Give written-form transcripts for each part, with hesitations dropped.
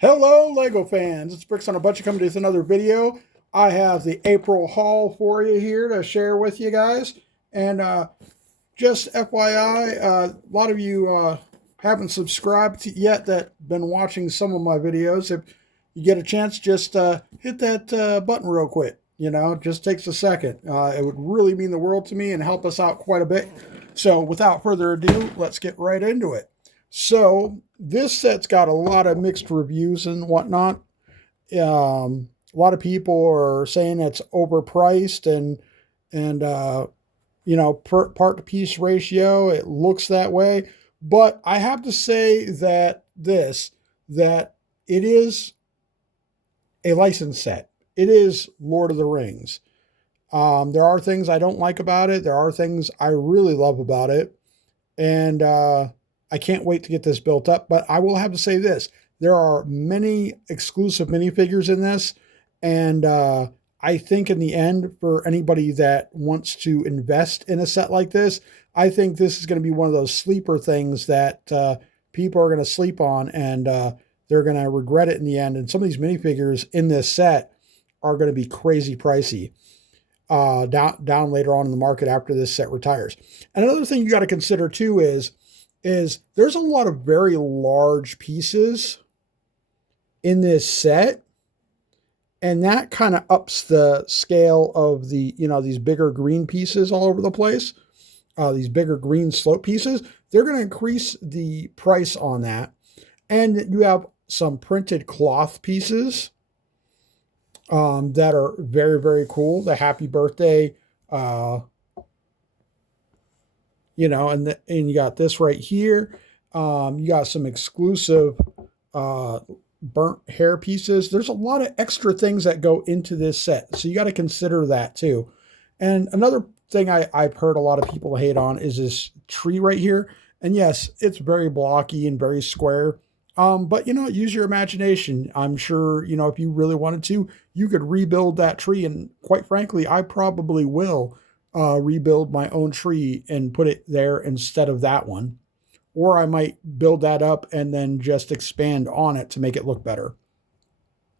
Hello, Lego fans. It's Bricks on a Budget coming to you with another video. I have the April haul for you here to share with you guys. And just FYI, a lot of you haven't subscribed yet that been watching some of my videos. If you get a chance, just hit that button real quick. You know, it just takes a second. It would really mean the world to me and help us out quite a bit. So without further ado, let's get right into it. So this set's got a lot of mixed reviews and whatnot. A lot of people are saying it's overpriced and part to piece ratio. It looks that way, but I have to say that it is a licensed set. It is Lord of the Rings. There are things I don't like about it. There are things I really love about it, and I can't wait to get this built up. But I will have to say this: there are many exclusive minifigures in this, and I think in the end, for anybody that wants to invest in a set like this, I think this is going to be one of those sleeper things that people are going to sleep on, and they're going to regret it in the end. And some of these minifigures in this set are going to be crazy pricey down later on in the market after this set retires. And another thing you got to consider too is there's a lot of very large pieces in this set, and that kind of ups the scale of the, these bigger green pieces all over the place. These bigger green slope pieces, they're going to increase the price on that. And you have some printed cloth pieces that are very, very cool. The happy birthday, and you got this right here. You got some exclusive burnt hair pieces. There's a lot of extra things that go into this set, so you got to consider that too. And another thing I've heard a lot of people hate on is this tree right here. And yes, it's very blocky and very square. But use your imagination. I'm sure, if you really wanted to, you could rebuild that tree. And quite frankly, I probably will rebuild my own tree and put it there instead of that one. Or I might build that up and then just expand on it to make it look better.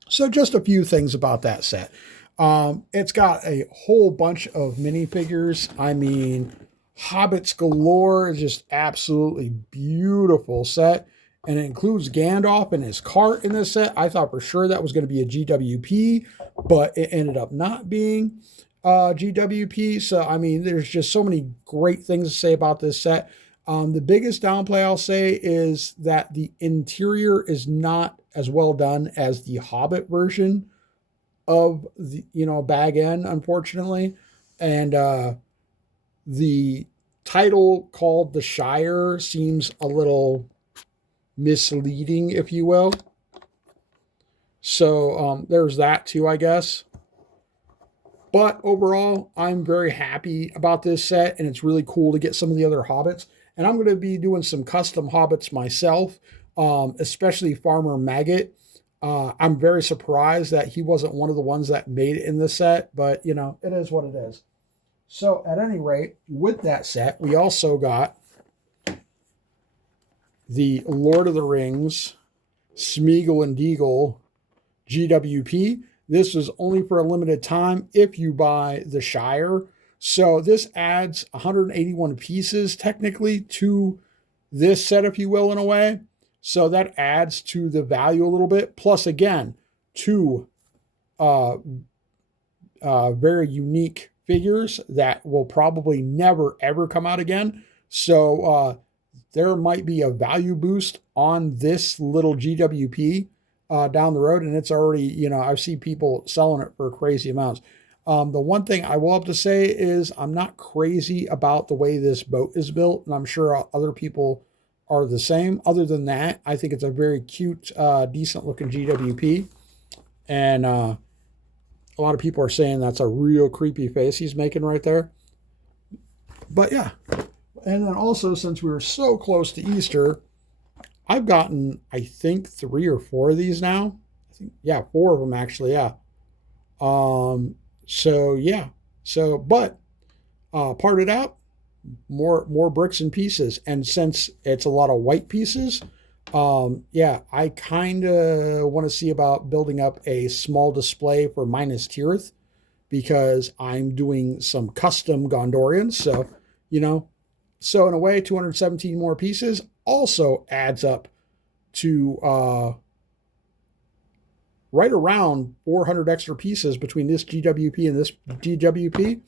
So just a few things about that set. It's got a whole bunch of minifigures. I mean, Hobbits galore. Is just absolutely beautiful set. And it includes Gandalf and his cart in this set. I thought for sure that was going to be a GWP, but it ended up not being GWP. So, I mean, there's just so many great things to say about this set. The biggest downplay I'll say is that the interior is not as well done as the Hobbit version of the, Bag End, unfortunately. And the title called The Shire seems a little misleading, if you will. So there's that too, I guess. But overall, I'm very happy about this set, and it's really cool to get some of the other Hobbits. And I'm going to be doing some custom Hobbits myself, especially Farmer Maggot. I'm very surprised that he wasn't one of the ones that made it in the set, but, it is what it is. So at any rate, with that set, we also got the Lord of the Rings Smeagol and Deagle GWP. This is only for a limited time if you buy the Shire. So this adds 181 pieces technically to this set, if you will, in a way. So that adds to the value a little bit. Plus, again, two very unique figures that will probably never, ever come out again. So there might be a value boost on this little GWP down the road. And it's already, I've seen people selling it for crazy amounts. The one thing I will have to say is I'm not crazy about the way this boat is built, and I'm sure other people are the same. Other than that, I think it's a very cute, decent looking GWP. And a lot of people are saying that's a real creepy face he's making right there. But yeah. And then also, since we were so close to Easter, I've gotten, I think, 3 or 4 of these now. I think, yeah, 4 of them actually, yeah. So yeah, but parted out, more bricks and pieces, and since it's a lot of white pieces, Yeah, I kind of want to see about building up a small display for Minas Tirith because I'm doing some custom Gondorians. So, you know, so in a way, 217 more pieces also adds up to right around 400 extra pieces between this GWP and this GWP.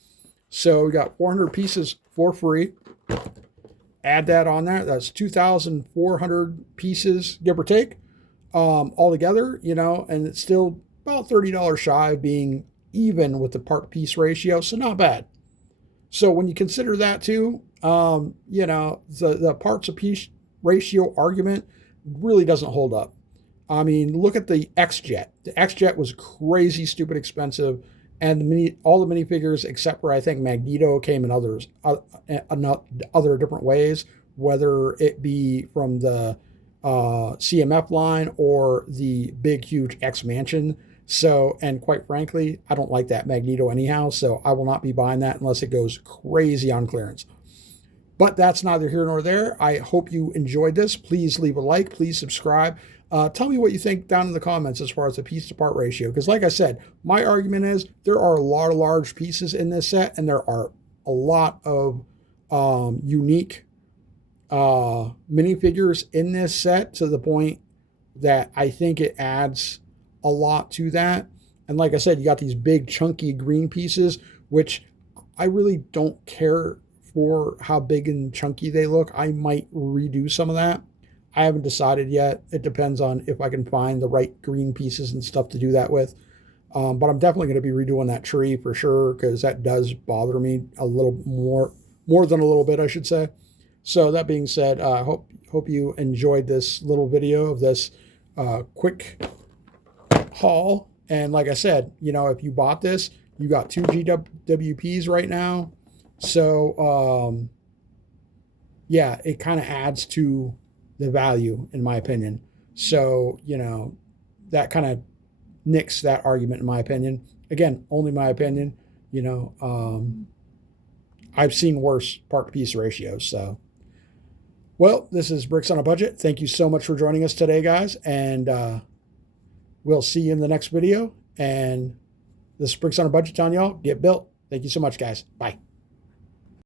So we got 400 pieces for free. Add that on there. That's 2,400 pieces, give or take, altogether, and it's still about $30 shy of being even with the part piece ratio. So not bad. So when you consider that too, the parts of piece ratio argument really doesn't hold up. I mean, look at the X-Jet. The X-Jet was crazy, stupid expensive, and all the minifigures except for I think Magneto came in other different ways, whether it be from the CMF line or the big huge X Mansion. So, and quite frankly, I don't like that Magneto anyhow, so I will not be buying that unless it goes crazy on clearance. But that's neither here nor there. I hope you enjoyed this. Please leave a like. Please subscribe. Tell me what you think down in the comments as far as the piece to part ratio. Because like I said, my argument is there are a lot of large pieces in this set, and there are a lot of unique minifigures in this set to the point that I think it adds a lot to that. And like I said, you got these big chunky green pieces, which I really don't care for how big and chunky they look. I might redo some of that. I haven't decided yet. It depends on if I can find the right green pieces and stuff to do that with. But I'm definitely going to be redoing that tree for sure because that does bother me a little more than a little bit, I should say. So that being said, I hope you enjoyed this little video of this quick haul. And like I said, if you bought this, you got 2 GWPs right now. So yeah, it kind of adds to the value in my opinion. So, that kind of nicks that argument in my opinion. Again, only my opinion. I've seen worse part to piece ratios. So, well, this is Bricks on a Budget. Thank you so much for joining us today, guys. And we'll see you in the next video. And this is Bricks on a Budget telling y'all, get built. Thank you so much, guys. Bye.